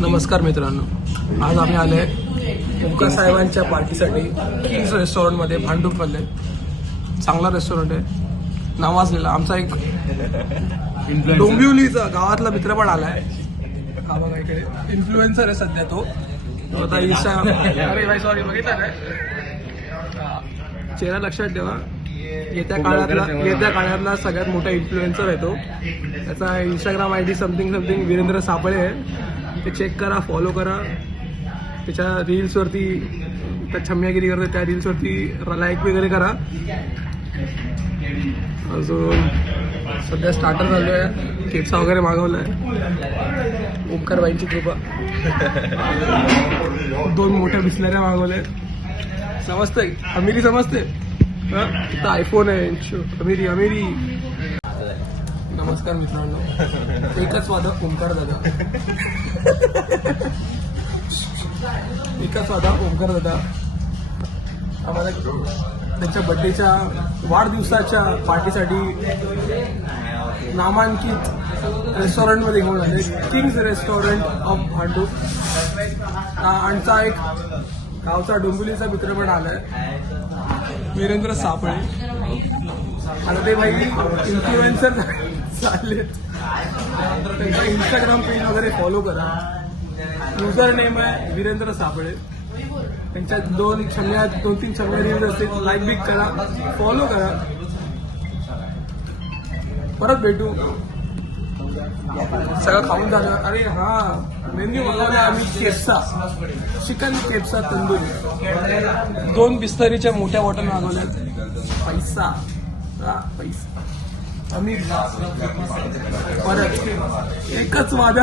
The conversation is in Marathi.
नमस्कार मित्रांनो, आज आम्ही आले ओमकार साहेबांच्या पार्टीसाठी किंग्स रेस्टॉरंटमध्ये भांडूपमध्ये. चांगला रेस्टॉरंट आहे, नावाजलेला. आमचा एक डोंबिवलीचा गावातला मित्र पण आलाय. हा बघा इकडे इन्फ्लुएन्सर आहे सध्या तो. आता अरे भाई सॉरी, बघितलं काय चेहरा लक्षात ठेवा. येत्या काळातला सगळ्यात मोठा इन्फ्लुएन्सर आहे तो. त्याचा इंस्टाग्राम ID समथिंग वीरेंद्र सापळे आहे. ते चेक करा, फॉलो करा. त्याच्या रील्सवरती त्या छम्यागिरी करते, त्या रील्सवरती लाईक वगैरे करा. अजून सध्या स्टार्टर चालू आहे, केक्सा वगैरे मागवलाय. ओमकारबाईंची कृपा. 2 मोठ्या बिस्लऱ्या मागवल्या. समजतंय अमिरी, समजते तिथं आयफोन आहे. अमिरी. नमस्कार मित्रांनो, एकच वादा ओमकार दादा. एकच वादा ओमकार दादा आम्हाला त्यांच्या बड्डेच्या वाढदिवसाच्या पार्टीसाठी नामांकित रेस्टॉरंटमध्ये घेऊन आले. Kings restaurant of Bhandup. आमचा एक गावचा डोंबिवलीचा मित्र पण आलाय, वीरेंद्र सापळे. आता ते भाई इन्फ्लुएन्सर चाललेत. त्यांचा इंस्टाग्राम पेज वगैरे फॉलो करा. युजर नेम आहे वीरेंद्र सापळे. त्यांच्या 2-3 छम्या रील्स असतील, लाईक बिक करा, फॉलो करा. परत भेटू. सगळं खाऊन झालं. अरे हा, मेन्यू मागवला आम्ही केप्सा, चिकन केप्सा तंदुरी. 2 बिस्तरीच्या मोठ्या बॉटल मागवल्या. पैसा आम्ही परत एकच वादा